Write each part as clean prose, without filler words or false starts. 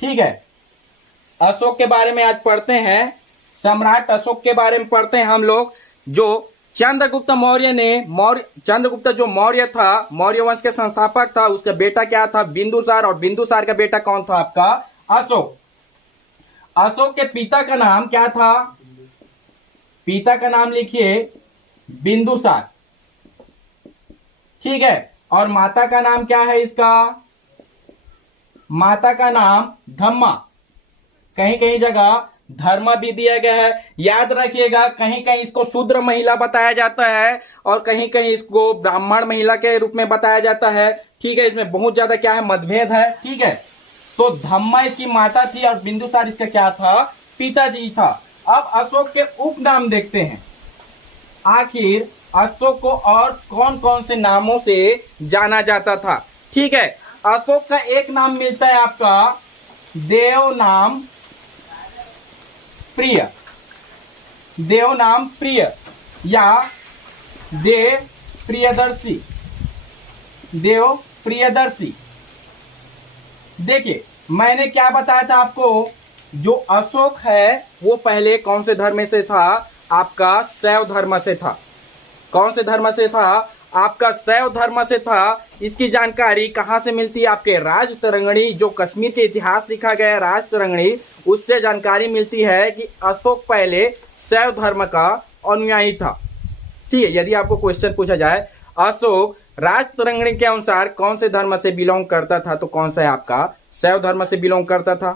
ठीक है, अशोक के बारे में आज पढ़ते हैं। सम्राट अशोक के बारे में पढ़ते हैं हम लोग। जो चंद्रगुप्त मौर्य ने चंद्रगुप्त जो मौर्य था, मौर्य वंश के संस्थापक था, उसका बेटा क्या था? बिंदुसार। और बिंदुसार का बेटा कौन था? आपका अशोक। अशोक के पिता का नाम क्या था? पिता का नाम लिखिए बिंदुसार। ठीक है, और माता का नाम क्या है इसका? माता का नाम धम्मा। कहीं कहीं जगह धर्म भी दिया गया है, याद रखिएगा। कहीं कहीं इसको शूद्र महिला बताया जाता है और कहीं कहीं इसको ब्राह्मण महिला के रूप में बताया जाता है। ठीक है, इसमें बहुत ज्यादा क्या है, मतभेद है। ठीक है, तो धम्मा इसकी माता थी और बिंदुसार इसका क्या था? पिताजी था। अब अशोक के उपनाम देखते हैं। आखिर अशोक को और कौन कौन से नामों से जाना जाता था? ठीक है, अशोक का एक नाम मिलता है आपका देव नाम प्रिय। देव नाम प्रिय या देव प्रियदर्शी। देव प्रियदर्शी। देखिए, मैंने क्या बताया था आपको? जो अशोक है वो पहले कौन से धर्म से था? आपका शैव धर्म से था। कौन से धर्म से था? आपका शैव धर्म से था। इसकी जानकारी कहां से मिलती है? आपके राजतरंगिणी, जो कश्मीर के इतिहास लिखा गया है राजतरंगिणी, उससे जानकारी मिलती है कि अशोक पहले शैव धर्म का अनुयायी था। ठीक है, यदि आपको क्वेश्चन पूछा जाए अशोक राजतरंगिणी के अनुसार कौन से धर्म से बिलोंग करता था, तो कौन सा है? आपका शैव धर्म से बिलोंग करता था।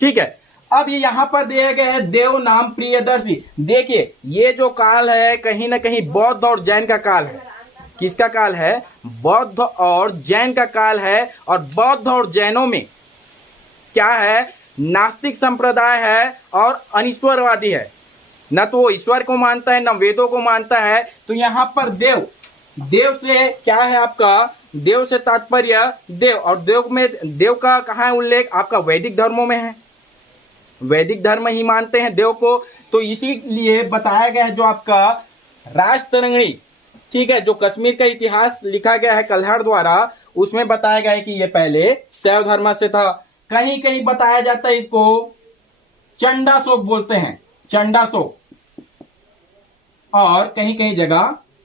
ठीक है, अब ये यहां पर दिए गए हैं देव नाम प्रियदर्शी। देखिए, ये जो काल है कहीं ना कहीं बौद्ध और जैन का काल है। किसका काल है? बौद्ध और जैन का काल है। और बौद्ध और जैनों में क्या है? नास्तिक संप्रदाय है और अनिश्वरवादी है। न तो वो ईश्वर को मानता है न वेदों को मानता है। तो यहां पर देव, देव से क्या है आपका? देव से तात्पर्य देव, और देव में देव का कहां है उल्लेख? आपका वैदिक धर्मों में है। वैदिक धर्म ही मानते हैं देव को। तो इसीलिए बताया गया है जो आपका राजतरंगिणी, ठीक है, जो कश्मीर का इतिहास लिखा गया है कल्हड़ द्वारा, उसमें बताया गया है कि ये पहले शैव धर्म से था। कहीं कहीं बताया जाता है इसको चंडाशोक बोलते हैं, चंडाशोक, और कहीं कहीं जगह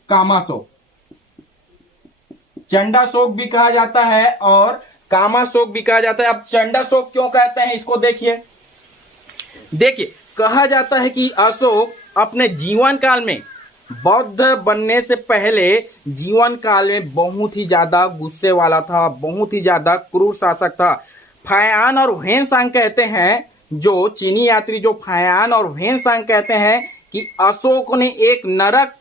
कामाशोक। चंडाशोक भी कहा जाता है और कामाशोक भी कहा जाता है। अब चंडाशोक क्यों कहते हैं इसको देखिए। देखिए, कहा जाता है कि अशोक अपने जीवन काल में, बौद्ध बनने से पहले जीवन काल में बहुत ही ज्यादा गुस्से वाला था, बहुत ही ज्यादा क्रूर शासक था। फायान और व्हेनसांग कहते हैं, जो चीनी यात्री जो फायान और व्हेनसांग कहते हैं कि अशोक ने एक नरक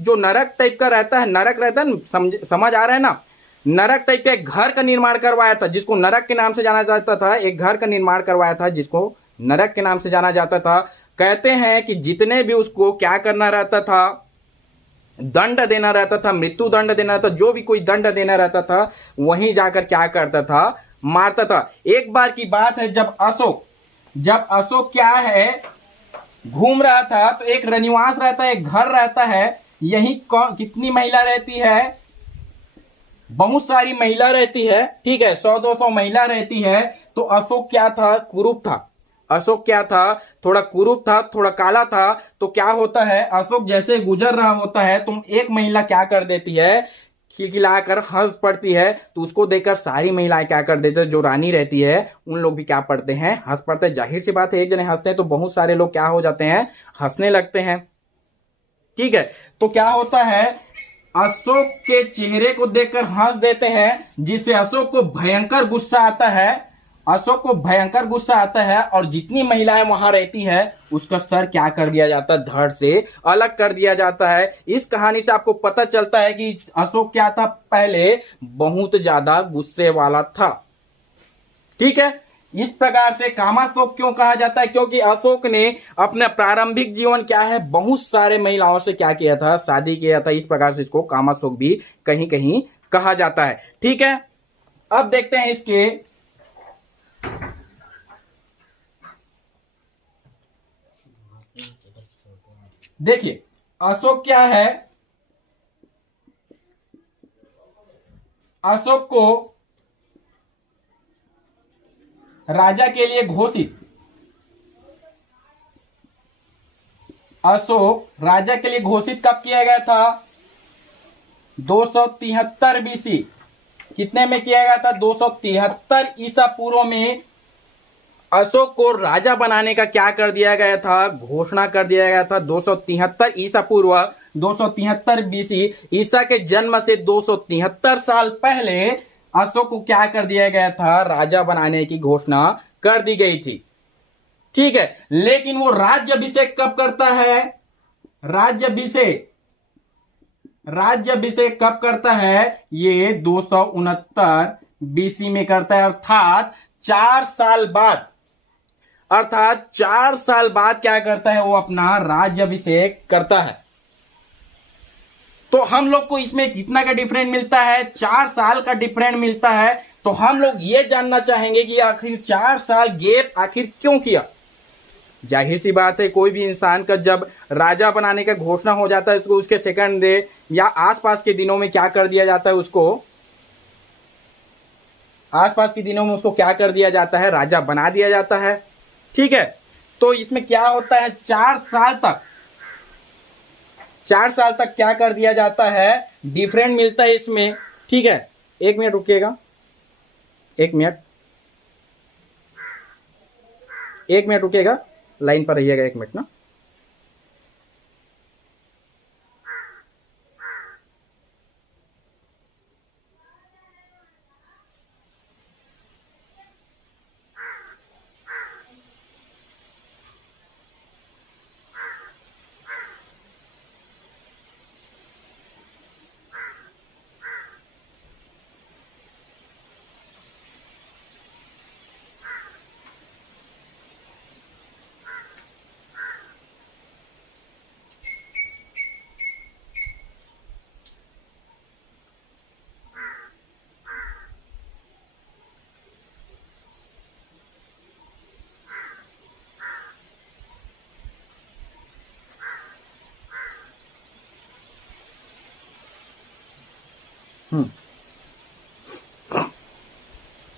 जो नरक टाइप का रहता है, नरक रहता है, समझ आ रहा है ना? नरक टाइप का एक घर का निर्माण करवाया था, जिसको नरक के नाम से जाना जाता था। एक घर का निर्माण करवाया था जिसको नरक के नाम से जाना जाता था। कहते हैं कि जितने भी उसको क्या करना रहता था, दंड देना रहता था, मृत्यु दंड देना रहता, जो भी कोई दंड देना रहता था, वहीं जाकर क्या करता था? मारता था। एक बार की बात है, जब अशोक क्या है घूम रहा था, तो एक रनिवास रहता है, एक घर रहता है। यही कितनी महिला रहती है? बहुत सारी महिला रहती है। ठीक है, 100-200 महिला रहती है। तो अशोक क्या था? कुरूप था। अशोक क्या था? थोड़ा कुरूप था, थोड़ा काला था। तो क्या होता है, अशोक जैसे गुजर रहा होता है तो एक महिला क्या कर देती है? खिलखिलाकर हंस पड़ती है। तो उसको देखकर सारी महिलाएं क्या कर देते हैं? जो रानी रहती है उन लोग भी क्या पड़ते हैं? हंस पड़ते हैं। जाहिर सी बात है, एक जने हंसते हैं तो बहुत सारे लोग क्या हो जाते हैं? हंसने लगते हैं। ठीक है, तो क्या होता है? अशोक के चेहरे को देखकर हंस देते हैं, जिससे अशोक को भयंकर गुस्सा आता है। अशोक को भयंकर गुस्सा आता है और जितनी महिलाएं वहां रहती है उसका सर क्या कर दिया जाता है? धड़ से अलग कर दिया जाता है। इस कहानी से आपको पता चलता है कि अशोक क्या था? पहले बहुत ज्यादा गुस्से वाला था। ठीक है, इस प्रकार से कामाशोक क्यों कहा जाता है? क्योंकि अशोक ने अपना प्रारंभिक जीवन क्या है? बहुत सारे महिलाओं से क्या किया था? शादी किया था। इस प्रकार से इसको कामाशोक भी कहीं कहीं कहा जाता है। ठीक है, अब देखते हैं इसके देखिए, अशोक क्या है? अशोक को राजा के लिए घोषित, अशोक राजा के लिए घोषित कब किया गया था? 273 बीसी। कितने में किया गया था? 273 ईसा पूर्व में अशोक को राजा बनाने का क्या कर दिया गया था? घोषणा कर दिया गया था। 273 ईसा पूर्व, 273 बीसी, ईसा के जन्म से 273 साल पहले अशोक को क्या कर दिया गया था? राजा बनाने की घोषणा कर दी गई थी। ठीक है, लेकिन वो राज्याभिषेक कब करता है? राज्याभिषेक कब करता है? ये 269 बीसी में करता है, अर्थात 4 साल बाद, अर्थात 4 साल बाद क्या करता है? वो अपना राज्याभिषेक करता है। तो हम लोग को इसमें कितना का डिफरेंट मिलता है? 4 साल का डिफरेंट मिलता है। तो हम लोग ये जानना चाहेंगे कि आखिर 4 साल गैप आखिर क्यों किया? जाहिर सी बात है, कोई भी इंसान का जब राजा बनाने का घोषणा हो जाता है तो उसके सेकंड डे या आसपास के दिनों में क्या कर दिया जाता है? उसको आसपास के दिनों में उसको क्या कर दिया जाता है? राजा बना दिया जाता है। ठीक है, तो इसमें क्या होता है? 4 साल तक क्या कर दिया जाता है? डिफरेंट मिलता है इसमें। ठीक है, 1 मिनट रुकिएगा, 1 मिनट रुकिएगा, लाइन पर रहिएगा 1 मिनट ना।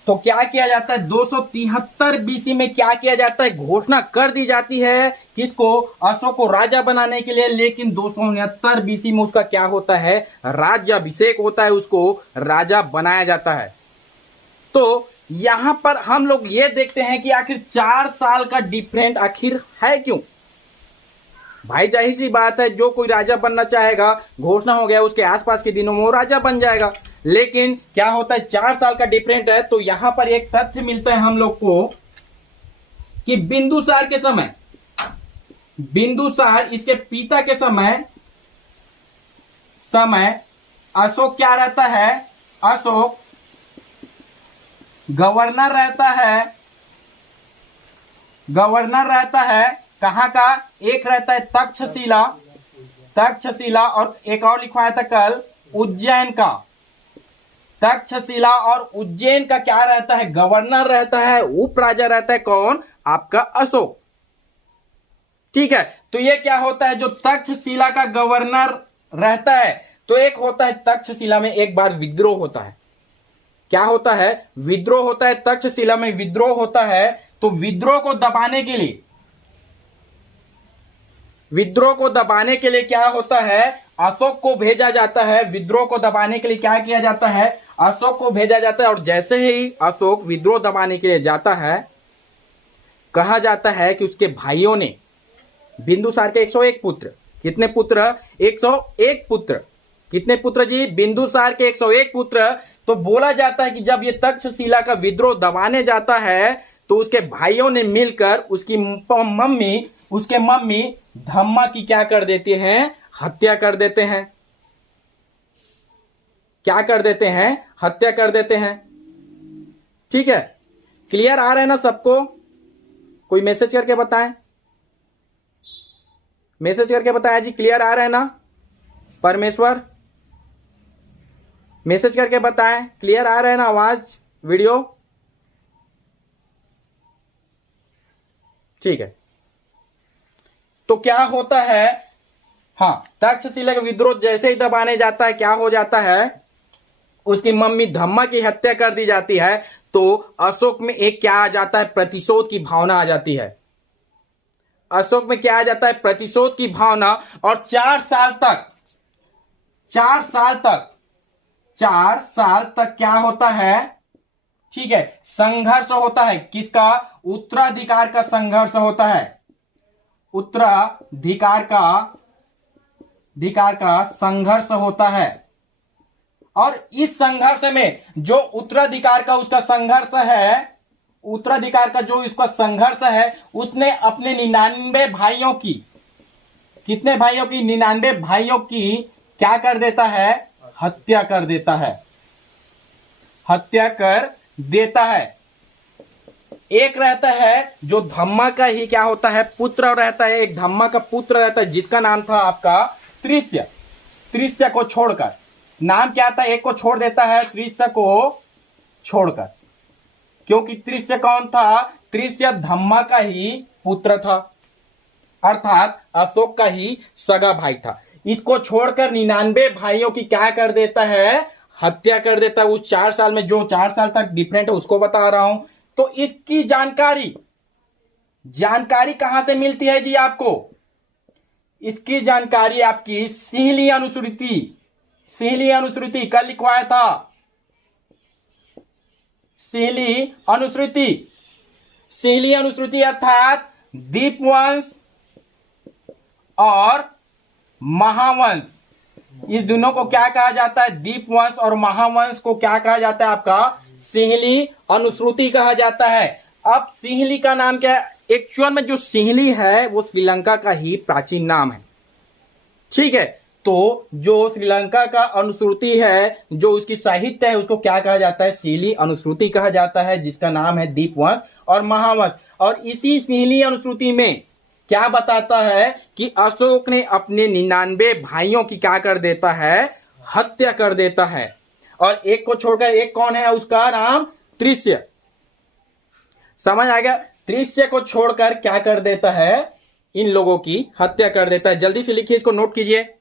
तो क्या किया जाता है? 273 बीसी में क्या किया जाता है? घोषणा कर दी जाती है किसको? अशोक को राजा बनाने के लिए। लेकिन 269 बीसी में उसका क्या होता है? राज्याभिषेक होता है, उसको राजा बनाया जाता है। तो यहां पर हम लोग ये देखते हैं कि आखिर 4 साल का डिफरेंट आखिर है क्यों? भाई जाहिर सी बात है, जो कोई राजा बनना चाहेगा, घोषणा हो गया, उसके आसपास के दिनों में वो राजा बन जाएगा। लेकिन क्या होता है? 4 साल का डिफरेंट है। तो यहां पर एक तथ्य मिलता है हम लोग को कि बिंदुसार के समय, बिंदुसार इसके पिता के समय अशोक क्या रहता है? अशोक गवर्नर रहता है। कहां का? एक रहता है तक्षशिला और एक और लिखवाया था कल, उज्जैन का। तक्षशिला और उज्जैन का क्या रहता है? गवर्नर रहता है। उप राजा रहता है कौन? आपका अशोक। ठीक है, तो ये क्या होता है? जो तक्षशिला का गवर्नर रहता है, तो एक होता है तक्षशिला में एक बार विद्रोह होता है। क्या होता है? विद्रोह होता है। तक्षशिला में विद्रोह होता है। तो विद्रोह को दबाने के लिए क्या होता है? अशोक को भेजा जाता है। विद्रोह को दबाने के लिए क्या किया जाता है? अशोक को भेजा जाता है। और जैसे ही अशोक विद्रोह दबाने के लिए जाता है, कहा जाता है कि उसके भाइयों ने, बिंदुसार के 101 पुत्र, कितने पुत्र? 101 पुत्र। कितने पुत्र जी? बिंदुसार के 101 पुत्र। तो बोला जाता है कि जब ये तक्षशिला का विद्रोह दबाने जाता है, तो उसके भाइयों ने मिलकर उसके मम्मी धम्मा की क्या कर देती हैं? हत्या कर देते हैं। क्या कर देते हैं? हत्या कर देते हैं। ठीक है, क्लियर आ रहा है ना सबको? कोई मैसेज करके बताएं, जी। क्लियर आ रहा है ना? परमेश्वर मैसेज करके बताएं, क्लियर आ रहा है ना आवाज, वीडियो? ठीक है, तो क्या होता है? हाँ, तक्षशिला का विद्रोह जैसे ही दबाने जाता है, क्या हो जाता है? उसकी मम्मी धम्मा की हत्या कर दी जाती है, तो अशोक में एक क्या आ जाता है, प्रतिशोध की भावना आ जाती है। अशोक में क्या आ जाता है, प्रतिशोध की भावना। और 4 साल तक क्या होता है, ठीक है, संघर्ष होता है। किसका? उत्तराधिकार का संघर्ष होता है। उत्तराधिकार का संघर्ष होता है। और इस संघर्ष में जो उत्तराधिकार का उसका संघर्ष है, उत्तराधिकार का जो इसका संघर्ष है, उसने अपने 99 भाइयों की, कितने भाइयों की? 99 भाइयों की क्या कर देता है? हत्या कर देता है। हत्या कर देता है। एक रहता है जो धम्मा का ही क्या होता है, पुत्र रहता है। एक धम्मा का पुत्र रहता है जिसका नाम था आपका त्रिश्य। त्रिश्य को छोड़कर, नाम क्या था, एक को छोड़ देता है, त्रिश्य को छोड़कर। क्योंकि त्रिश्य कौन था? त्रिश्य धम्मा का ही पुत्र था, अर्थात अशोक का ही सगा भाई था। इसको छोड़कर 99 भाइयों की क्या कर देता है? हत्या कर देता है। उस 4 साल में, जो 4 साल तक डिफरेंट है उसको बता रहा हूं। तो इसकी जानकारी कहां से मिलती है जी आपको? इसकी जानकारी आपकी सिहली अनुश्रुति कल लिखवाया था। सिहली अनुश्रुति अर्थात दीपवंश और महावंश, इस दोनों को क्या कहा जाता है? दीपवंश और महावंश को क्या कहा जाता है? आपका सिहली अनुश्रुति कहा जाता है। अब सिहली का नाम क्या है? एक्चुअल में जो सिहली है वो श्रीलंका का ही प्राचीन नाम है, ठीक है। तो जो श्रीलंका का अनुश्रुति है, जो उसकी साहित्य है, उसको क्या कहा जाता है? सिहली अनुश्रुति कहा जाता है, जिसका नाम है दीपवंश और महावंश। और इसी सिहली अनुश्रुति में क्या बताता है कि अशोक ने अपने 99 भाइयों की क्या कर देता है? हत्या कर देता है। और एक को छोड़कर, एक कौन है? उसका नाम त्रिश्य। समझ आ गया? त्रिश्य को छोड़कर क्या कर देता है? इन लोगों की हत्या कर देता है। जल्दी से लिखिए, इसको नोट कीजिए।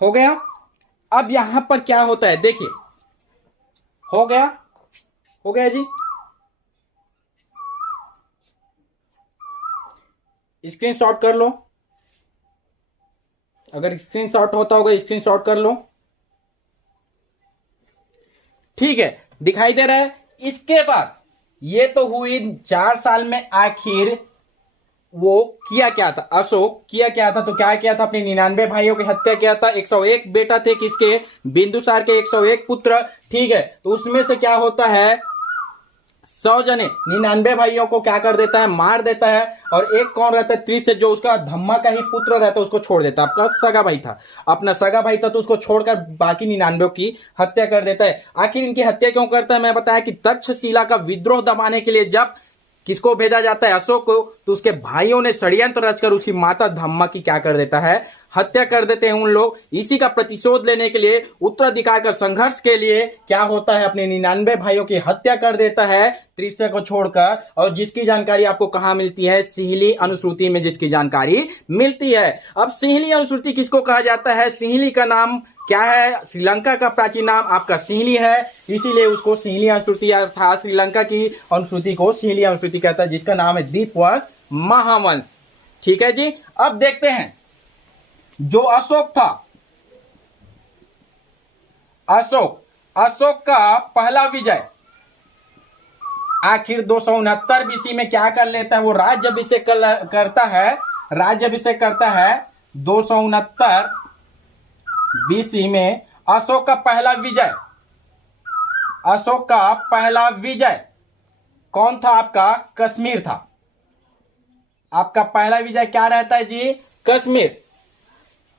हो गया? अब यहां पर क्या होता है, देखिए। हो गया जी। स्क्रीनशॉट कर लो, अगर स्क्रीनशॉट होता होगा स्क्रीनशॉट कर लो, ठीक है। दिखाई दे रहा है? इसके बाद ये तो हुई 4 साल में आखिर वो किया क्या था, अशोक किया क्या था? तो क्या किया था? अपने 99 भाइयों की हत्या किया था। 101 बेटा थे किसके? बिंदुसार के 101 पुत्र, ठीक है। तो उसमें से क्या होता है? 100 जने 99 भाइयों को क्या कर देता है? मार देता है। और एक कौन रहता है? त्रिश्य, जो उसका धम्मा का ही पुत्र रहता है, उसको छोड़ देता है। आपका सगा भाई था, अपना सगा भाई था, तो उसको छोड़कर बाकी 99 की हत्या कर देता है। आखिर इनकी हत्या क्यों करता है? मैं बताया कि तक्षशिला का विद्रोह दबाने के लिए जब किसको भेजा जाता है? अशोक को। तो उसके भाइयों ने षड्यंत्र रचकर उसकी माता धम्मा की क्या कर देता है? हत्या कर देते हैं उन लोग। इसी का प्रतिशोध लेने के लिए, उत्तराधिकार का संघर्ष के लिए क्या होता है? अपने 99 भाइयों की हत्या कर देता है त्रिश्य को छोड़कर। और जिसकी जानकारी आपको कहां मिलती है? सिहली अनुश्रुति में जिसकी जानकारी मिलती है। अब सिहली अनुश्रुति किसको कहा जाता है? सिहली का नाम क्या है? श्रीलंका का प्राचीन नाम आपका सिहली है, इसीलिए उसको सिहली अनुश्रुति अर्थात श्रीलंका की अनुश्रुति को सिहली अनुश्रुति कहता है, जिसका नाम है दीपवंश महावंश, ठीक है जी। अब देखते हैं जो अशोक था, अशोक का पहला विजय आखिर 269 बीसी में क्या कर लेता है? वो राज्य अभिषेक करता है। राज्याभिषेक करता है 269 बीसी में। अशोक का पहला विजय, अशोक का पहला विजय कौन था आपका? कश्मीर था। आपका पहला विजय क्या रहता है जी? कश्मीर।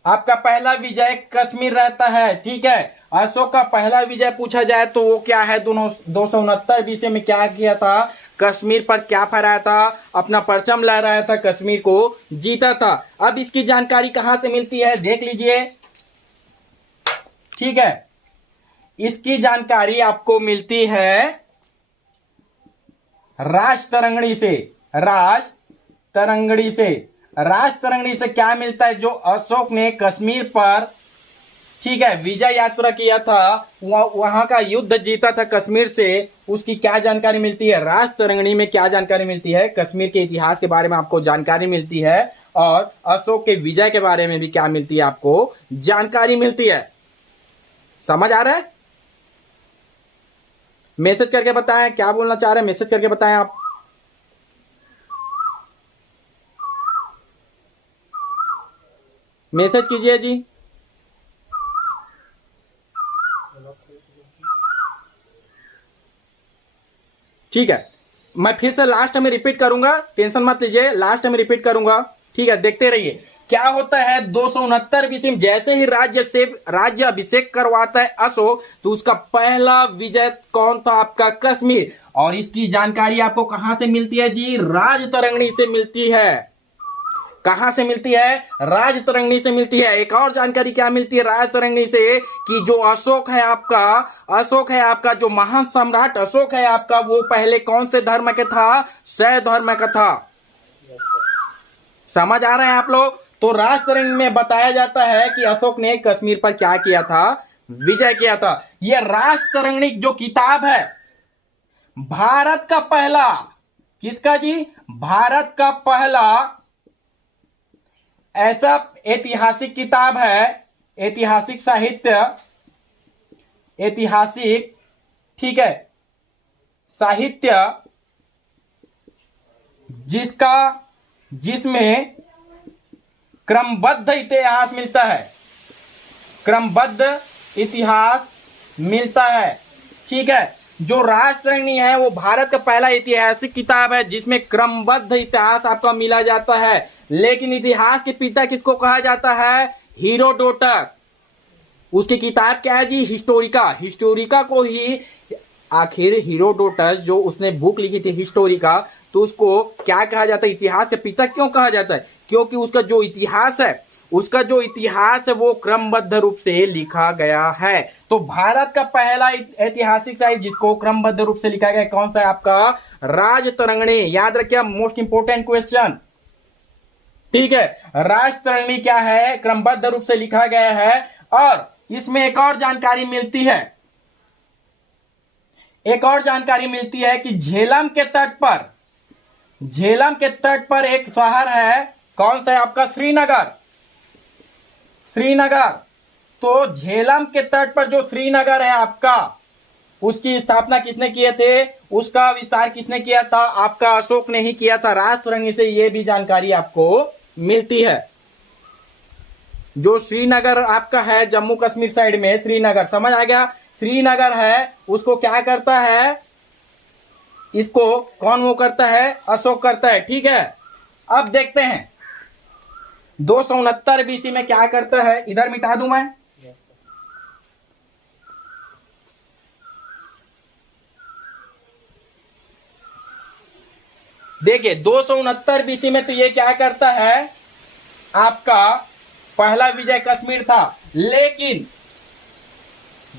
आपका पहला विजय कश्मीर रहता है, ठीक है। अशोक का पहला विजय पूछा जाए तो वो क्या है? 269 बीसी में क्या किया था? कश्मीर पर क्या फहराया था? अपना परचम लहराया था, कश्मीर को जीता था। अब इसकी जानकारी कहां से मिलती है देख लीजिए, ठीक है। इसकी जानकारी आपको मिलती है राजतरंगिणी से। राजतरंगिणी से, राजतरंगिणी से क्या मिलता है? जो अशोक ने कश्मीर पर, ठीक है, विजय यात्रा किया था, वहां का युद्ध जीता था कश्मीर से, उसकी क्या जानकारी मिलती है? राजतरंगिणी में क्या जानकारी मिलती है? कश्मीर के इतिहास के बारे में आपको जानकारी मिलती है, और अशोक के विजय के बारे में भी क्या मिलती है? आपको जानकारी मिलती है। समझ आ रहा है? मैसेज करके बताएं क्या बोलना चाह रहे हैं, मैसेज करके बताएं आप। मैसेज कीजिए जी। ठीक है, मैं फिर से लास्ट में रिपीट करूंगा, टेंशन मत लीजिए, लास्ट में रिपीट करूंगा, ठीक है। देखते रहिए क्या होता है। 269 बीसी में जैसे ही राज्य अभिषेक करवाता है अशोक, तो उसका पहला विजय कौन था? आपका कश्मीर। और इसकी जानकारी आपको कहां से मिलती है जी? राजतरंगिणी से मिलती है। कहां से मिलती है? राजतरंगिणी से मिलती है। एक और जानकारी क्या मिलती है राजतरंगिणी से? कि जो अशोक है आपका जो महान सम्राट अशोक है आपका, वो पहले कौन से धर्म का था? शैव धर्म का था। समझ आ रहे हैं आप लोग? तो राजतरंगिणी में बताया जाता है कि अशोक ने कश्मीर पर क्या किया था? विजय किया था। यह राजतरंगिणी जो किताब है, भारत का पहला, किसका जी? भारत का पहला ऐसा ऐतिहासिक किताब है, ऐतिहासिक साहित्य, ऐतिहासिक, ठीक है, साहित्य जिसमें क्रमबद्ध इतिहास मिलता है, क्रमबद्ध इतिहास मिलता है, ठीक है। जो राजतरंगिणी है वो भारत का पहला ऐतिहासिक किताब है जिसमें क्रमबद्ध इतिहास आपका मिला जाता है। लेकिन इतिहास के पिता किसको कहा जाता है? हीरोडोटस। उसकी किताब क्या है जी? हिस्टोरिका। हिस्टोरिका को ही आखिर हीरोडोटस जो उसने बुक लिखी थी हिस्टोरिका, तो उसको क्या कहा जाता है? इतिहास के पिता क्यों कहा जाता है? क्योंकि उसका जो इतिहास है वो क्रमबद्ध रूप से लिखा गया है। तो भारत का पहला ऐतिहासिक साहित्य जिसको क्रमबद्ध रूप से लिखा गया कौन सा है? आपका राजतरंगिणी। याद रखिए, मोस्ट इंपोर्टेंट क्वेश्चन, ठीक है। राजतरंगिणी क्या है? क्रमबद्ध रूप से लिखा गया है। और इसमें एक और जानकारी मिलती है कि झेलम के तट पर एक शहर है, कौन सा है आपका? श्रीनगर। तो झेलम के तट पर जो श्रीनगर है आपका, उसकी स्थापना किसने किए थे? उसका विस्तार किसने किया था? आपका अशोक ने ही किया था। राजतरंगिणी से यह भी जानकारी आपको मिलती है। जो श्रीनगर आपका है जम्मू कश्मीर साइड में, श्रीनगर, समझ आ गया? श्रीनगर है, उसको क्या करता है? इसको कौन वो करता है? अशोक करता है, ठीक है। अब देखते हैं 269 बीसी में क्या करता है। इधर मिटा दूं मैं, देखिए 269 बीसी में तो ये क्या करता है? आपका पहला विजय कश्मीर था। लेकिन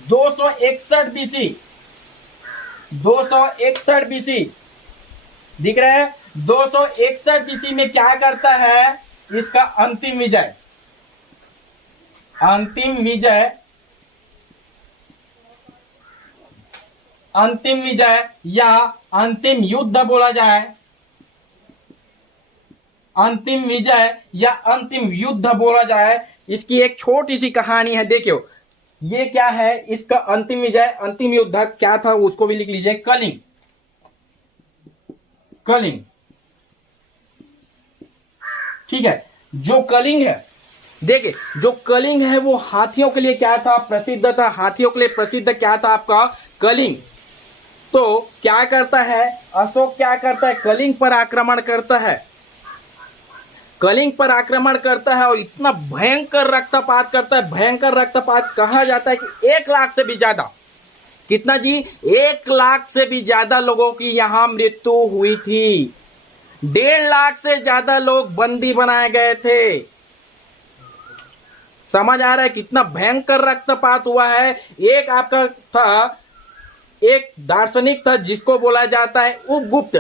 261 बीसी दिख रहा है? 261 बीसी में क्या करता है? इसका अंतिम विजय या अंतिम युद्ध बोला जाए, अंतिम विजय या अंतिम युद्ध बोला जाए। इसकी एक छोटी सी कहानी है, देखियो ये क्या है? इसका अंतिम विजय, अंतिम युद्ध क्या था उसको भी लिख लीजिए। कलिंग, ठीक है। जो कलिंग है, देखिए जो कलिंग है वो हाथियों के लिए क्या था, प्रसिद्ध था। हाथियों के लिए प्रसिद्ध क्या था आपका, कलिंग। तो क्या करता है अशोक, क्या करता है, कलिंग पर आक्रमण करता है। कलिंग पर आक्रमण करता है और इतना भयंकर रक्तपात करता है, भयंकर रक्तपात। कहा जाता है कि 1 लाख से भी ज्यादा, कितना जी, 1 लाख से भी ज्यादा लोगों की यहां मृत्यु हुई थी। 1.5 लाख से ज्यादा लोग बंदी बनाए गए थे। समझ आ रहा है कितना भयंकर रक्तपात हुआ है। एक आपका था, एक दार्शनिक था जिसको बोला जाता है उपगुप्त।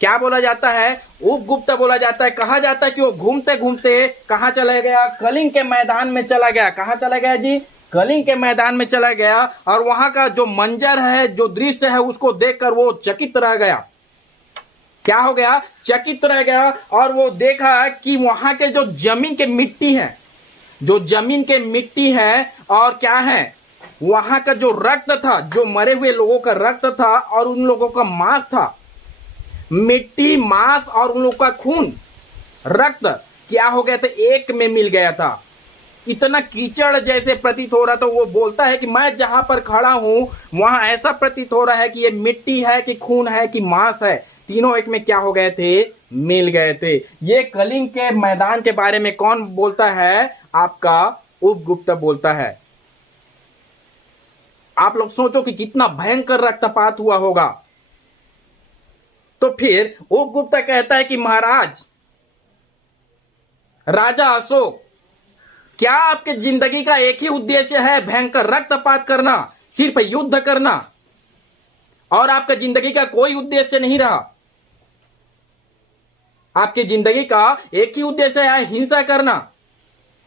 क्या बोला जाता है, उपगुप्त बोला जाता है। कहा जाता है कि वो घूमते घूमते कहां चला गया, कलिंग के मैदान में चला गया। कहां चला गया जी, कलिंग के मैदान में चला गया। और वहां का जो मंजर है, जो दृश्य है, उसको देखकर वो चकित रह गया। क्या हो गया, चकित रह गया। और वो देखा कि वहां के जो जमीन के मिट्टी है, जो जमीन के मिट्टी है, और क्या है, वहां का जो रक्त था, जो मरे हुए लोगों का रक्त था और उन लोगों का मांस था, मिट्टी, मांस और उन लोगों का खून, रक्त, क्या हो गया था, एक में मिल गया था। इतना कीचड़ जैसे प्रतीत हो रहा था। वो बोलता है कि मैं जहां पर खड़ा हूं वहां ऐसा प्रतीत हो रहा है कि ये मिट्टी है कि खून है कि मांस है, तीनों एक में क्या हो गए थे, मिल गए थे। ये कलिंग के मैदान के बारे में कौन बोलता है, आपका उपगुप्त बोलता है। आप लोग सोचो कि कितना भयंकर रक्तपात हुआ होगा। तो फिर उपगुप्त कहता है कि महाराज, राजा अशोक, क्या आपके जिंदगी का एक ही उद्देश्य है, भयंकर रक्तपात करना, सिर्फ युद्ध करना, और आपका जिंदगी का कोई उद्देश्य नहीं रहा? आपकी जिंदगी का एक ही उद्देश्य है, हिंसा करना।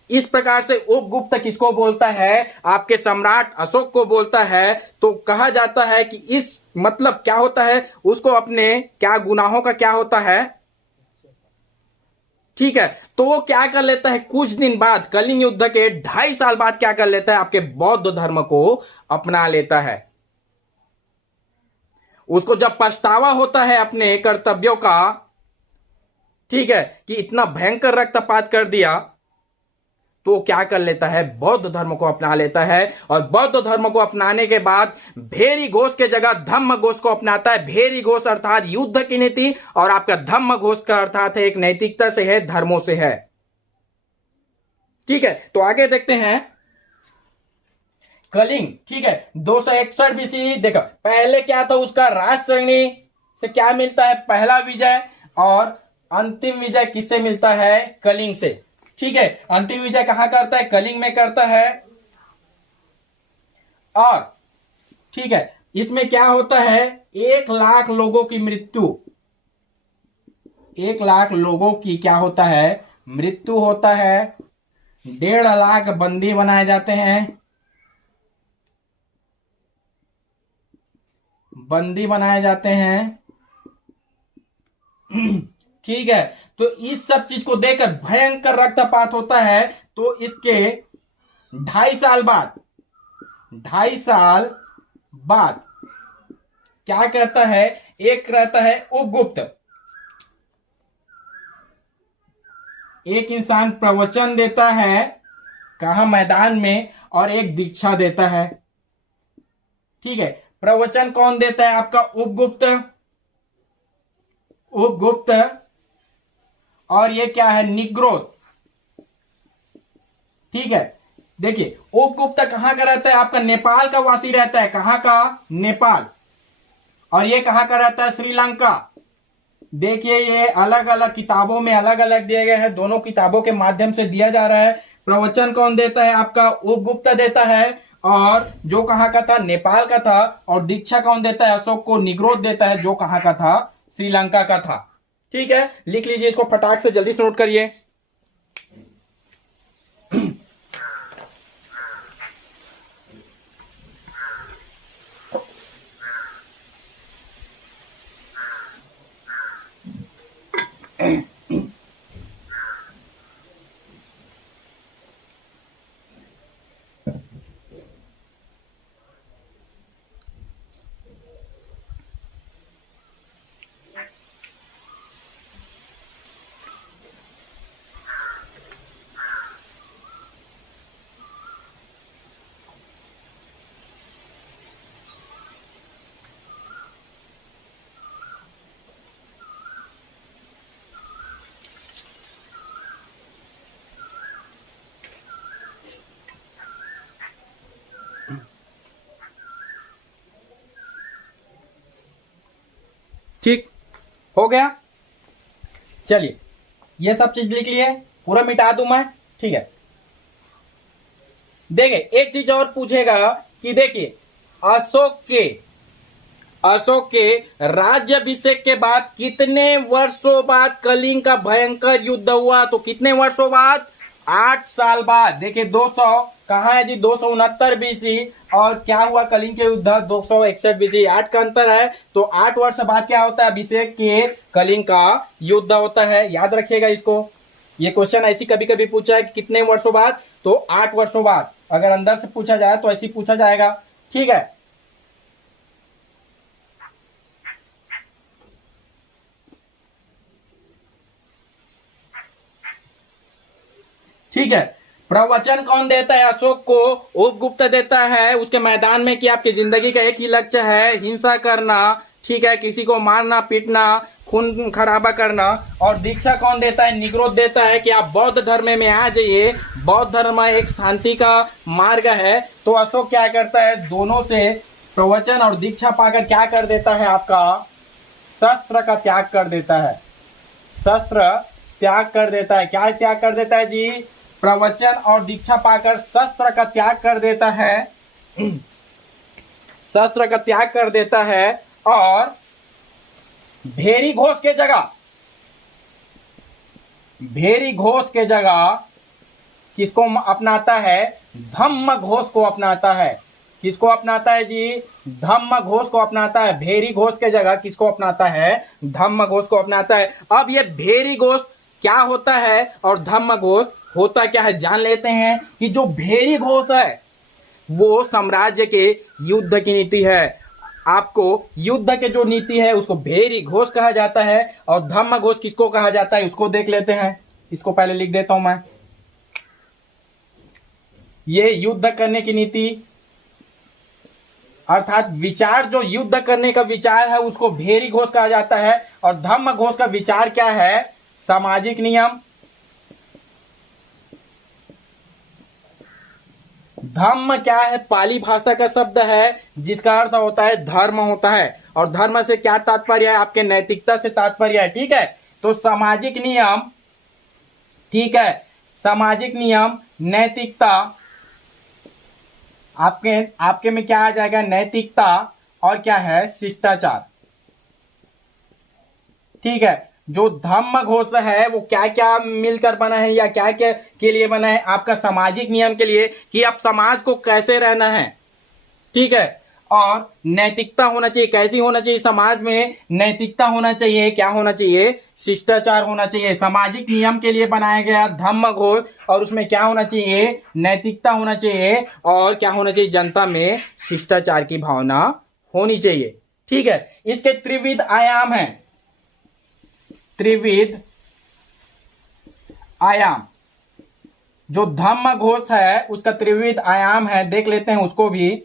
इस प्रकार से उपगुप्त किसको बोलता है, आपके सम्राट अशोक को बोलता है। तो कहा जाता है कि इस मतलब क्या होता है, उसको अपने क्या गुनाहों का क्या होता है, ठीक है। तो वो क्या कर लेता है, कुछ दिन बाद, कलिंग युद्ध के 2.5 साल बाद क्या कर लेता है, आपके बौद्ध धर्म को अपना लेता है। उसको जब पछतावा होता है अपने कर्तव्यों का, ठीक है, कि इतना भयंकर रक्तपात कर दिया, तो वो क्या कर लेता है, बौद्ध धर्म को अपना लेता है। और बौद्ध धर्म को अपनाने के बाद भेरी घोष के जगह धम्म घोष को अपनाता है। भेरी घोष अर्थात युद्ध की नीति, और आपका धम्म घोष का अर्थात है एक नैतिकता से है, धर्मों से है। ठीक है, तो आगे देखते हैं कलिंग। ठीक है, 261 बीसी। देखो पहले क्या था, उसका राष्ट्रंगी से क्या मिलता है, पहला विजय, और अंतिम विजय किससे मिलता है, कलिंग से। ठीक है, अंतिम विजय कहां करता है, कलिंग में करता है। और ठीक है, इसमें क्या होता है, 1 लाख लोगों की मृत्यु, 1 लाख लोगों की क्या होता है, मृत्यु होता है। 1.5 लाख बंदी बनाए जाते हैं, बंदी बनाए जाते हैं। ठीक है, तो इस सब चीज को देखकर भयंकर रक्तपात होता है। तो इसके 2.5 साल बाद, 2.5 साल बाद क्या करता है, एक रहता है उपगुप्त, एक इंसान प्रवचन देता है कहा, मैदान में, और एक दीक्षा देता है। ठीक है, प्रवचन कौन देता है, आपका उपगुप्त, उपगुप्त। और ये क्या है, निग्रोध। ठीक है, देखिए उपगुप्त कहां का रहता है, आपका नेपाल का वासी रहता है। कहां का, नेपाल। और ये कहां का रहता है, श्रीलंका। देखिए ये अलग अलग किताबों में अलग अलग दिए गए हैं, दोनों किताबों के माध्यम से दिया जा रहा है। प्रवचन कौन देता है, आपका उपगुप्त देता है। और जो कहां का था, नेपाल का था। और दीक्षा कौन देता है, अशोक को निग्रोध देता है, जो कहां का था, श्रीलंका का था। ठीक है, लिख लीजिए इसको फटाक से, जल्दी से नोट करिए। ठीक हो गया। चलिए ये सब चीज लिख लिए, पूरा मिटा दूं मैं, ठीक है। देखिए एक चीज और पूछेगा कि देखिए अशोक के राज्याभिषेक के बाद कितने वर्षों बाद कलिंग का भयंकर युद्ध हुआ? तो कितने वर्षों बाद? 8 साल बाद। देखिए 200 कहाँ है जी? 269 बीसी, और क्या हुआ कलिंग के युद्ध? 261 बीसी, 8 का अंतर है। तो 8 वर्ष बाद क्या होता है? अभिषेक के कलिंग का युद्ध होता है। याद रखिएगा इसको, ये क्वेश्चन ऐसी कभी कभी पूछा है कि कितने वर्षों बाद, तो 8 वर्षों बाद। अगर अंदर से पूछा जाए तो ऐसी पूछा जाएगा, ठीक है। ठीक है, प्रवचन कौन देता है अशोक को? उपगुप्त देता है उसके मैदान में कि आपकी जिंदगी का एक ही लक्ष्य है, हिंसा करना, ठीक है, किसी को मारना पीटना, खून खराबा करना। और दीक्षा कौन देता है? निग्रोध देता है कि आप बौद्ध धर्म में आ जाइए, बौद्ध धर्म एक शांति का मार्ग है। तो अशोक क्या करता है? दोनों से प्रवचन और दीक्षा पाकर क्या कर देता है? आपका शस्त्र का त्याग कर देता है, शस्त्र त्याग कर देता है। क्या त्याग कर देता है जी? प्रवचन और दीक्षा पाकर शस्त्र का त्याग कर देता है, शस्त्र का त्याग कर देता है। और भेरी घोष के जगह किसको अपनाता है? धम्म घोष को अपनाता है। किसको अपनाता है जी? धम्म घोष को अपनाता है। भेरी घोष के जगह किसको अपनाता है? धम्म घोष को अपनाता है। अब ये भेरी घोष क्या होता है और धम्म घोष होता क्या है, जान लेते हैं। कि जो भेरी घोष है वो साम्राज्य के युद्ध की नीति है। आपको युद्ध के जो नीति है उसको भेरी घोष कहा जाता है, और धम्म घोष किसको कहा जाता है उसको देख लेते हैं। इसको पहले लिख देता हूं मैं। ये युद्ध करने की नीति अर्थात विचार, जो युद्ध करने का विचार है उसको भेरी घोष कहा जाता है। और धम्म घोष का विचार क्या है? सामाजिक नियम। धम्म क्या है? पाली भाषा का शब्द है जिसका अर्थ होता है धर्म होता है। और धर्म से क्या तात्पर्य है? आपके नैतिकता से तात्पर्य है, ठीक है। तो सामाजिक नियम, ठीक है, सामाजिक नियम, नैतिकता, आपके में क्या आ जाएगा? नैतिकता, और क्या है? शिष्टाचार, ठीक है। जो धम्म घोष है वो क्या क्या मिलकर बना है या क्या क्या के लिए बना है? आपका सामाजिक नियम के लिए कि आप समाज को कैसे रहना है, ठीक है। और नैतिकता होना चाहिए, कैसी होना चाहिए? समाज में नैतिकता होना चाहिए, क्या होना चाहिए? शिष्टाचार होना चाहिए। सामाजिक नियम के लिए बनाया गया धम्म घोष, और उसमें क्या होना चाहिए? नैतिकता होना चाहिए, और क्या होना चाहिए? जनता में शिष्टाचार की भावना होनी चाहिए, ठीक है। इसके त्रिविध आयाम हैं, त्रिविध आयाम। जो धम्म घोष है उसका त्रिविध आयाम है, देख लेते हैं उसको भी।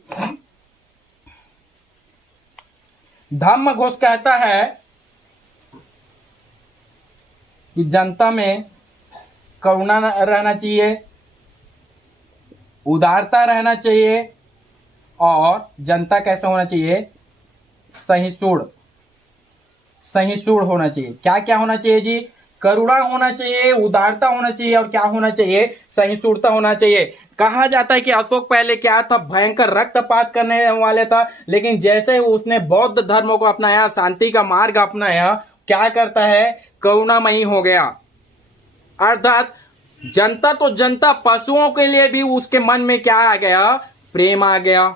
धम्म घोष कहता है कि जनता में करुणा रहना चाहिए, उदारता रहना चाहिए, और जनता कैसा होना चाहिए? सहिष्णु होना चाहिए। क्या क्या होना चाहिए जी? करुणा होना चाहिए, उदारता होना चाहिए, और क्या होना चाहिए? सहिष्णुता होना चाहिए। कहा जाता है कि अशोक पहले क्या था? भयंकर रक्तपात करने वाले था, लेकिन जैसे उसने बौद्ध धर्म को अपनाया, शांति का मार्ग अपनाया, क्या करता है? करुणामयी हो गया। अर्थात जनता तो जनता, पशुओं के लिए भी उसके मन में क्या आ गया? प्रेम आ गया।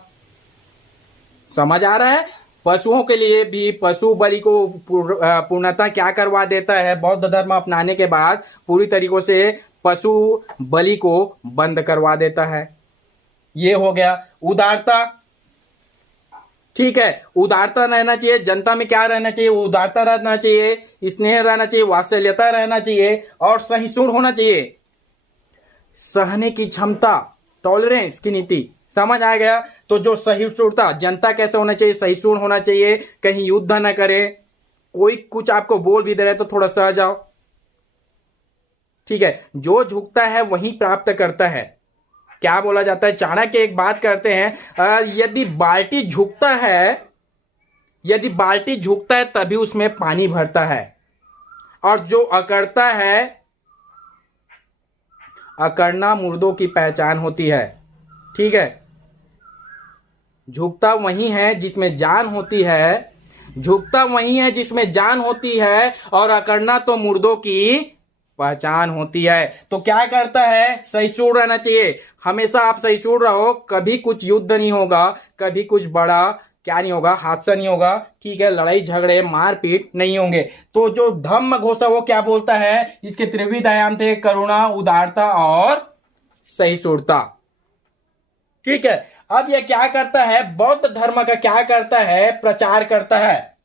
समझ आ रहा है? पशुओं के लिए भी पशु बलि को पूर्णतः क्या करवा देता है? बौद्ध धर्म अपनाने के बाद पूरी तरीकों से पशु बलि को बंद करवा देता है। ये हो गया उदारता, ठीक है। उदारता रहना चाहिए, जनता में क्या रहना चाहिए? उदारता रहना चाहिए, स्नेह रहना चाहिए, वात्सल्यता रहना चाहिए, और सहिष्णु होना चाहिए। सहने की क्षमता, टॉलरेंस की नीति, समझ आ गया। तो जो सहिष्णुता, जनता कैसे होना चाहिए? सहिष्णु होना चाहिए, कहीं युद्ध न करे, कोई कुछ आपको बोल भी दे रहे तो थोड़ा सह जाओ, ठीक है। जो झुकता है वही प्राप्त करता है। क्या बोला जाता है? चाणक्य एक बात करते हैं, यदि बाल्टी झुकता है यदि बाल्टी झुकता है तभी उसमें पानी भरता है, और जो अकड़ता है, अकड़ना मुर्दों की पहचान होती है। ठीक है, झुकता वही है जिसमें जान होती है, झुकता वही है जिसमें जान होती है, और अकड़ना तो मुर्दों की पहचान होती है। तो क्या करता है, सहिष्णु रहना चाहिए। हमेशा आप सहिष्णु रहो, कभी कुछ युद्ध नहीं होगा, कभी कुछ बड़ा क्या नहीं होगा, हादसा नहीं होगा। ठीक है, लड़ाई झगड़े मारपीट नहीं होंगे। तो जो धम्म घोष है वो क्या बोलता है, इसके त्रिविध आयाम थे, करुणा, उदारता और सहिष्णुता। ठीक है, अब यह क्या करता है, बौद्ध धर्म का क्या करता है, प्रचार करता है।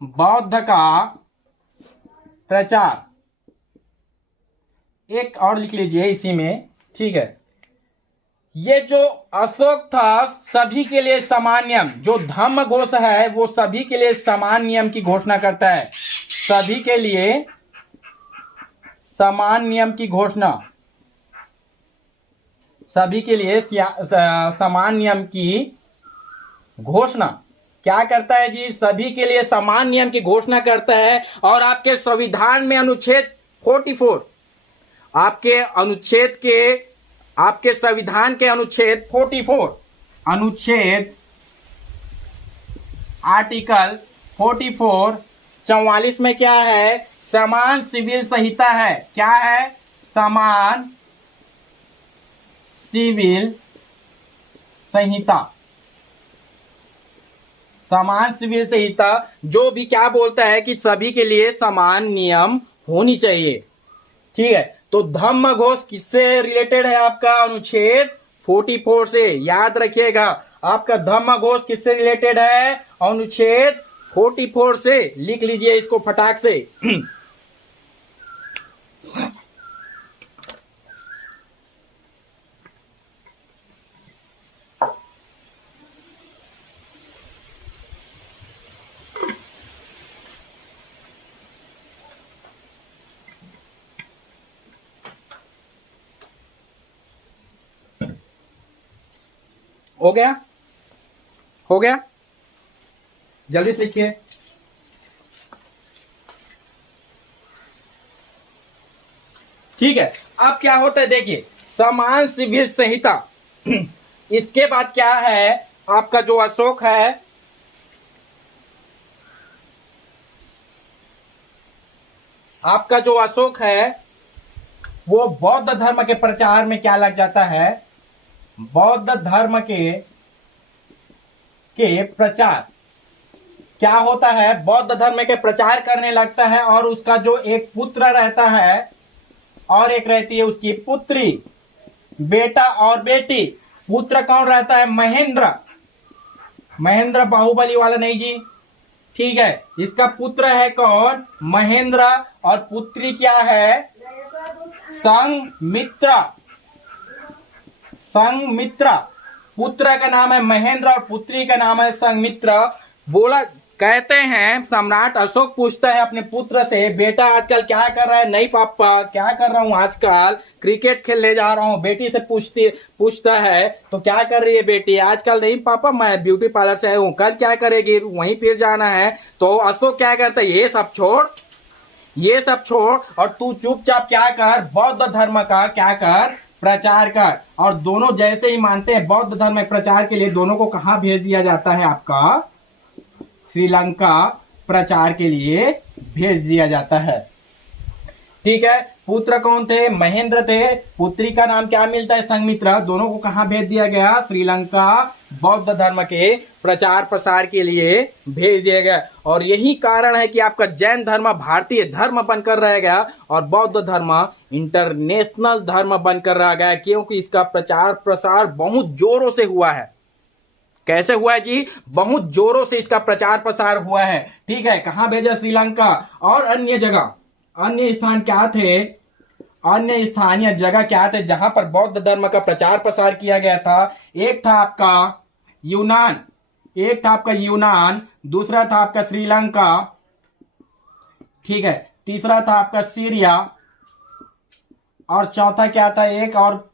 बौद्ध का प्रचार, एक और लिख लीजिए इसी में। ठीक है, ये जो अशोक था सभी के लिए समान नियम, जो धम्म घोष है वो सभी के लिए समान नियम की घोषणा करता है, सभी के लिए समान नियम की घोषणा, सभी के लिए समान नियम की घोषणा क्या करता है जी, सभी के लिए समान नियम की घोषणा करता है। और आपके संविधान में अनुच्छेद 44, आपके संविधान के अनुच्छेद 44, अनुच्छेद आर्टिकल 44 44 में क्या है, समान सिविल संहिता है। क्या है, समान सिविल संहिता, समान सिविल संहिता जो भी क्या बोलता है कि सभी के लिए समान नियम होनी चाहिए। ठीक है, तो धम्म घोष किससे रिलेटेड है, आपका अनुच्छेद 44 से। याद रखिएगा, आपका धम्म घोष किससे रिलेटेड है, अनुच्छेद 44 से। लिख लीजिए इसको फटाक से। हो गया, हो गया, जल्दी से लिखिए। ठीक है, अब क्या होता है देखिए, समान सिविल संहिता। इसके बाद क्या है, आपका जो अशोक है, आपका जो अशोक है वो बौद्ध धर्म के प्रचार में क्या लग जाता है, बौद्ध धर्म के प्रचार क्या होता है, बौद्ध धर्म के प्रचार करने लगता है। और उसका जो एक पुत्र रहता है और एक रहती है उसकी पुत्री, बेटा और बेटी। पुत्र कौन रहता है, महेंद्र, महेंद्र बाहुबली वाला नहीं जी। ठीक है, इसका पुत्र है कौन, महेंद्र, और पुत्री क्या है, संघमित्रा। संघमित्रा, पुत्र का नाम है महेंद्र और पुत्री का नाम है संघमित्रा। बोला, कहते हैं सम्राट अशोक पूछता है अपने पुत्र से, बेटा आजकल क्या कर रहा है, नहीं पापा क्या कर रहा हूँ, आजकल क्रिकेट खेलने जा रहा हूँ। बेटी से पूछता है तो क्या कर रही है बेटी, आजकल नहीं पापा मैं ब्यूटी पार्लर से आया हूँ। कल क्या करेगी, वहीं फिर जाना है। तो अशोक क्या करता है, ये सब छोड़, ये सब छोड़, और तू चुपचाप क्या कर, बौद्ध धर्म का क्या कर, प्रचार कर। और दोनों जैसे ही मानते हैं बौद्ध धर्म में प्रचार के लिए, दोनों को कहां भेज दिया जाता है, आपका श्रीलंका प्रचार के लिए भेज दिया जाता है। ठीक है, पुत्र कौन थे, महेंद्र थे, पुत्री का नाम क्या मिलता है, संघमित्रा। दोनों को कहां भेज दिया गया, श्रीलंका बौद्ध धर्म के प्रचार प्रसार के लिए भेज दिया गया। और यही कारण है कि आपका जैन धर्म भारतीय धर्म बनकर रह गया और बौद्ध धर्म इंटरनेशनल धर्म बनकर रह गया, क्योंकि इसका प्रचार प्रसार बहुत जोरों से हुआ है। कैसे हुआ है जी, बहुत जोरों से इसका प्रचार प्रसार हुआ है। ठीक है, कहां भेजा, श्रीलंका। और अन्य जगह, अन्य स्थान क्या थे, अन्य स्थानीय जगह क्या थे जहां पर बौद्ध धर्म का प्रचार प्रसार किया गया था। एक था आपका यूनान, एक था आपका यूनान, दूसरा था आपका श्रीलंका, ठीक है, तीसरा था आपका सीरिया, और चौथा क्या था, एक और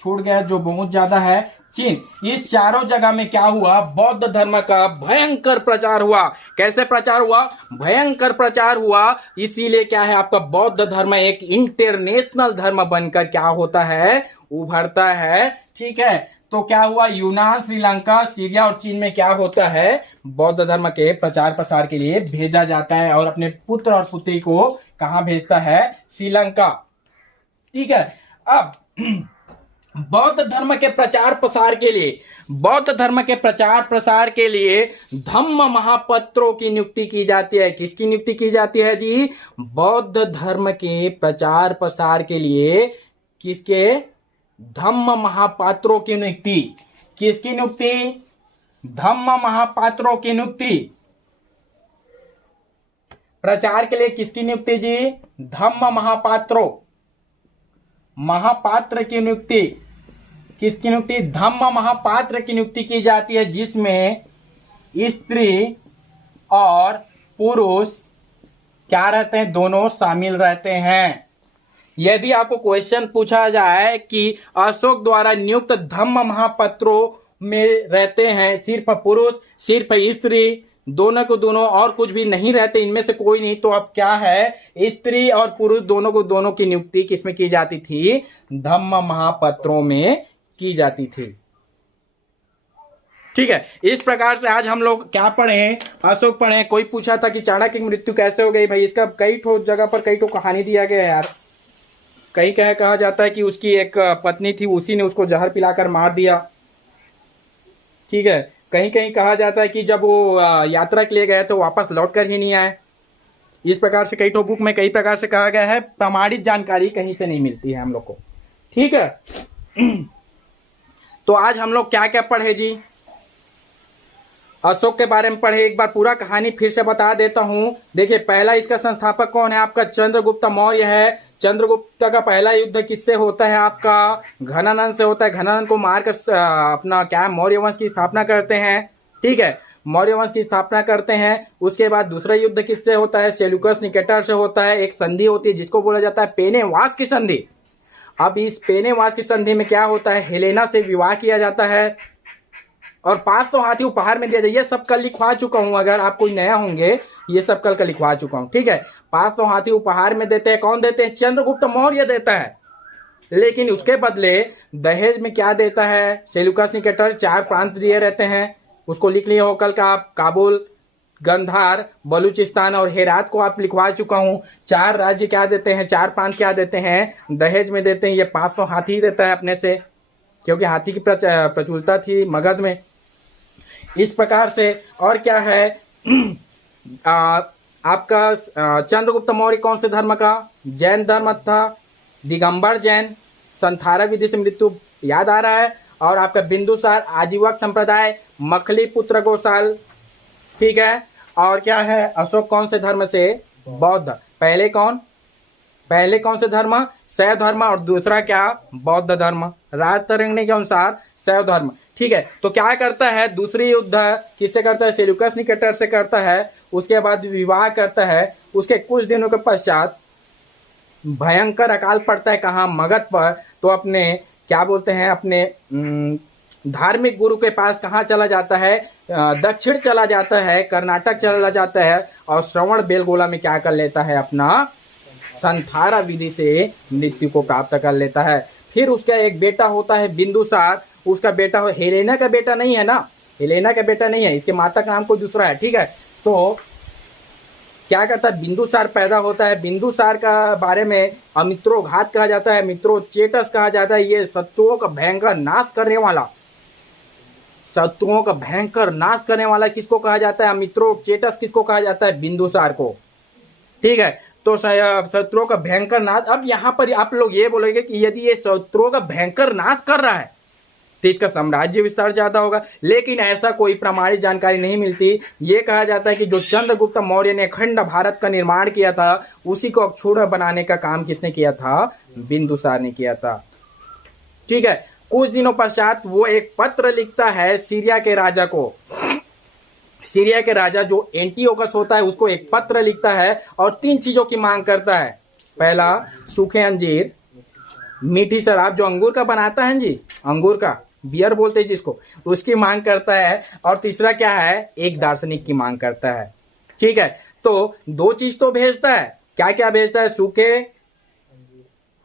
छूट गया जो बहुत ज्यादा है, चीन, इस चारों जगह में क्या हुआ, बौद्ध धर्म का भयंकर प्रचार हुआ। कैसे प्रचार हुआ, भयंकर प्रचार हुआ। इसीलिए क्या है, आपका बौद्ध धर्म एक इंटरनेशनल धर्म बनकर क्या होता है, उभरता है। ठीक है, तो क्या हुआ, यूनान, श्रीलंका, सीरिया और चीन में क्या होता है, बौद्ध धर्म के प्रचार प्रसार के लिए भेजा जाता है और अपने पुत्र और पुत्री को कहां भेजता है, श्रीलंका। ठीक है, अब बौद्ध धर्म के प्रचार प्रसार के लिए, बौद्ध धर्म के प्रचार प्रसार के लिए धम्म महापत्रों की नियुक्ति की जाती है। किसकी नियुक्ति की जाती है जी, बौद्ध धर्म के प्रचार प्रसार के लिए किसके, धम्म महापात्रों की नियुक्ति। किसकी नियुक्ति, धम्म महापात्रों की नियुक्ति। प्रचार के लिए किसकी नियुक्ति जी, धम्म महापात्रों, महापात्र की नियुक्ति। किसकी नियुक्ति, धम्म महापात्र की नियुक्ति की जाती है, जिसमें स्त्री और पुरुष क्या रहते हैं, दोनों शामिल रहते हैं। यदि आपको क्वेश्चन पूछा जाए कि अशोक द्वारा नियुक्त धम्म महापात्रों में रहते हैं सिर्फ पुरुष, सिर्फ स्त्री, दोनों को दोनों और कुछ भी नहीं रहते, इनमें से कोई नहीं, तो अब क्या है, स्त्री और पुरुष दोनों को दोनों की नियुक्ति किसमें की जाती थी, धम्म महापत्रों में की जाती थी। ठीक है, इस प्रकार से आज हम लोग क्या पढ़े, अशोक पढ़े। कोई पूछा था कि चाणक्य की मृत्यु कैसे हो गई, भाई इसका कई ठो जगह पर कई ठो कहानी दिया गया है यार। कहीं कहा जाता है कि उसकी एक पत्नी थी, उसी ने उसको जहर पिलाकर मार दिया। ठीक है, कहीं कहीं कहा जाता है कि जब वो यात्रा के लिए गए तो वापस लौट कर ही नहीं आए। इस प्रकार से कई ठो बुक में कई प्रकार से कहा गया है, प्रमाणित जानकारी कहीं से नहीं मिलती है हम लोग को। ठीक है, तो आज हम लोग क्या क्या पढ़े जी, अशोक के बारे में पढ़े। एक बार पूरा कहानी फिर से बता देता हूं। देखिए, पहला इसका संस्थापक कौन है, आपका चंद्रगुप्त मौर्य है। चंद्रगुप्त का पहला युद्ध किससे होता है, आपका घनानंद से होता है। घनानंद को मारकर अपना क्या मौर्य वंश की स्थापना करते हैं। ठीक है, मौर्य वंश की स्थापना करते हैं। उसके बाद दूसरा युद्ध किससे होता है, सेल्यूकस निकेटर से होता है। एक संधि होती है जिसको बोला जाता है पेनेवास की संधि। अब इस पेनेवास की संधि में क्या होता है, हेलेना से विवाह किया जाता है और 500 हाथी उपहार में दिया जाए। ये सब कल लिखवा चुका हूं, अगर आप कोई नया होंगे ये सब कल का लिखवा चुका हूं। ठीक है, 500 हाथी उपहार में देते हैं। कौन देते हैं, चंद्रगुप्त मौर्य देता है। लेकिन उसके बदले दहेज में क्या देता है, सेल्यूकस निकेटर 4 प्रांत दिए रहते हैं। उसको लिख लिए हो कल का आप, काबुल, गंधार, बलूचिस्तान और हेरात को आप लिखवा चुका हूं। 4 राज्य क्या देते हैं, 4 प्रांत क्या देते हैं, दहेज में देते हैं। ये 500 हाथी देता है अपने से, क्योंकि हाथी की प्रचुरता थी मगध में। इस प्रकार से और क्या है, आपका चंद्रगुप्त मौर्य कौन से धर्म का, जैन धर्म था, दिगंबर जैन, संथारा विधि से मृत्यु याद आ रहा है। और आपका बिंदुसार आजीवक संप्रदाय, मखली पुत्र गोसाल। ठीक है, और क्या है, अशोक कौन से धर्म से, बौद्ध। पहले कौन से धर्म, शैव धर्म, और दूसरा क्या, बौद्ध धर्म। राजतरंगिणी के अनुसार शैव धर्म। ठीक है, तो क्या करता है, दूसरी युद्ध किससे करता है, सेल्यूकस निकेटर से करता है। उसके बाद विवाह करता है। उसके कुछ दिनों के पश्चात भयंकर अकाल पड़ता है, कहाँ, मगध पर। तो अपने क्या बोलते हैं, अपने धार्मिक गुरु के पास कहाँ चला जाता है, दक्षिण चला जाता है, कर्नाटक चला जाता है। और श्रवण बेलगोला में क्या कर लेता है, अपना संथारा विधि से मृत्यु को प्राप्त कर लेता है। फिर उसका एक बेटा होता है बिंदुसार। उसका बेटा हेलेना का बेटा नहीं है ना, हेलेना का बेटा नहीं है, इसके माता का नाम कोई दूसरा है। ठीक है, तो क्या करता है, बिंदुसार पैदा होता है। बिंदुसार का बारे में अमित्रोघात कहा जाता है, मित्रोचेटस कहा जाता है। ये शत्रुओं का भयंकर नाश करने वाला, शत्रुओं का भयंकर नाश करने वाला किसको कहा जाता है, अमित्रोचेटस किसको कहा जाता है, बिंदुसार को। ठीक है, तो शत्रुओं का भयंकर नाश। अब यहाँ पर आप लोग ये बोलेंगे कि यदि ये शत्रुओं का भयंकर नाश कर रहा है तो इसका साम्राज्य विस्तार ज्यादा होगा, लेकिन ऐसा कोई प्रमाणित जानकारी नहीं मिलती। ये कहा जाता है कि जो चंद्रगुप्त मौर्य ने अखंड भारत का निर्माण किया था, उसी को अक्षुण्ण बनाने का काम किसने किया था, बिंदुसार ने किया था। ठीक है, कुछ दिनों पश्चात वो एक पत्र लिखता है सीरिया के राजा को। सीरिया के राजा जो एंटियोकस होता है, उसको एक पत्र लिखता है और 3 चीजों की मांग करता है। पहला, सूखे अंजीर, मीठी शराब, जो अंगूर का बनाता है जी, अंगूर का, बियर बोलते हैं जिसको, उसकी मांग करता है। और तीसरा क्या है, एक दार्शनिक की मांग करता है। ठीक है, तो दो चीज तो भेजता है, क्या क्या भेजता है, सूखे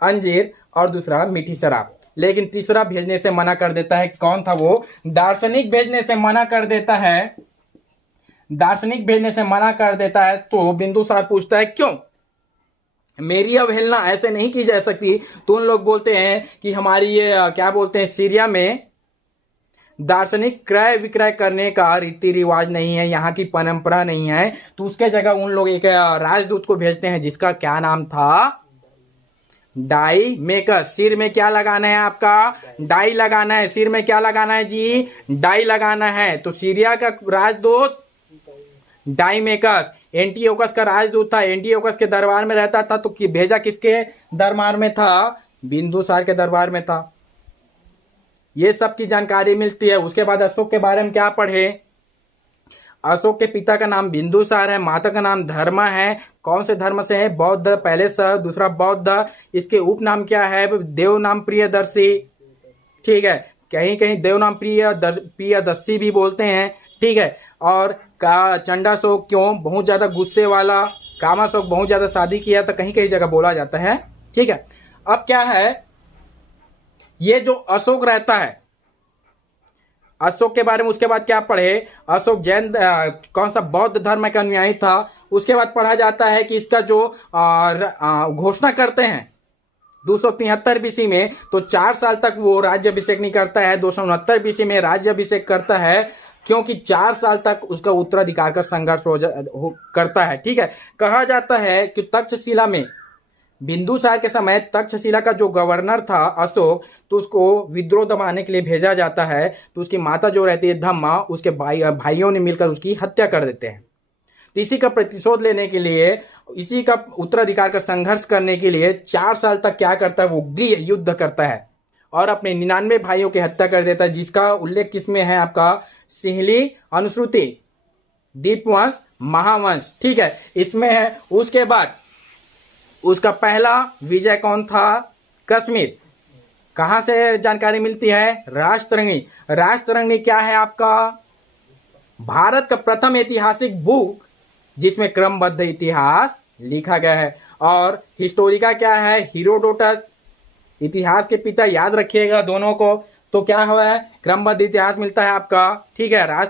अंजीर और दूसरा मीठी शराब। लेकिन तीसरा भेजने से मना कर देता है। कौन था वो, दार्शनिक भेजने से मना कर देता है। दार्शनिक भेजने से मना कर देता है। तो बिंदुसार पूछता है क्यों, मेरी अवहेलना ऐसे नहीं की जा सकती। तो उन लोग बोलते हैं कि हमारी ये क्या बोलते हैं, सीरिया में दार्शनिक क्रय विक्रय करने का रीति रिवाज नहीं है, यहाँ की परंपरा नहीं है। तो उसके जगह उन लोग एक राजदूत को भेजते हैं जिसका क्या नाम था, डाई मेकर। सिर में क्या लगाना है आपका, डाई लगाना है। सिर में क्या लगाना है जी, डाई लगाना है। तो सीरिया का राजदूत डाई मेकर्स एंटियोकस का राजदूत था, एंटियोकस के दरबार में रहता था। तो भेजा किसके दरबार में था, बिंदुसार के दरबार में था। ये सब की जानकारी मिलती है। उसके बाद अशोक के बारे में क्या पढ़े, अशोक के पिता का नाम बिंदुसार है, माता का नाम धर्मा है। कौन से धर्म से है, बौद्ध, पहले स, दूसरा बौद्ध। इसके उपनाम क्या है, देव नाम प्रियदर्शी। ठीक है, कहीं कहीं देव नाम प्रियदर्शी भी बोलते हैं। ठीक है, और का चंडाशोक क्यों, बहुत ज्यादा गुस्से वाला। कामाशोक बहुत ज्यादा शादी किया था, कहीं कहीं जगह बोला जाता है। ठीक है, अब क्या है, ये जो अशोक रहता है, अशोक के बारे में उसके बाद क्या पढ़े, अशोक जैन कौन सा बौद्ध धर्म का अनुयायी था। उसके बाद पढ़ा जाता है कि इसका जो घोषणा करते हैं 273 बीसी में, तो 4 साल तक वो राज्य अभिषेक नहीं करता है। 269 बीसी में राज्य अभिषेक करता है, क्योंकि 4 साल तक उसका उत्तराधिकार का संघर्ष करता है। ठीक है, कहा जाता है कि तक्षशिला में बिंदुसार के समय तक्षशिला का जो गवर्नर था अशोक, तो उसको विद्रोह दबाने के लिए भेजा जाता है। तो उसकी माता जो रहती है धम्मा, उसके भाइयों ने मिलकर उसकी हत्या कर देते हैं। तो इसी का प्रतिशोध लेने के लिए, इसी का उत्तराधिकार का संघर्ष करने के लिए 4 साल तक क्या करता है, वो गृह युद्ध करता है और अपने 99 भाइयों की हत्या कर देता है। जिसका उल्लेख किसमें है, आपका सिंहली अनुश्रुति, दीपवंश, महावंश। ठीक है, इसमें है। उसके बाद उसका पहला विजय कौन था, कश्मीर। कहां से जानकारी मिलती है, राजतरंगी। राजतरंगी क्या है आपका, भारत का प्रथम ऐतिहासिक बुक जिसमें क्रमबद्ध इतिहास लिखा गया है। और हिस्टोरिका क्या है, हीरोडोटस, इतिहास के पिता, याद रखिएगा दोनों को। तो क्या हुआ है, क्रमबद्ध इतिहास मिलता है आपका। ठीक है, राज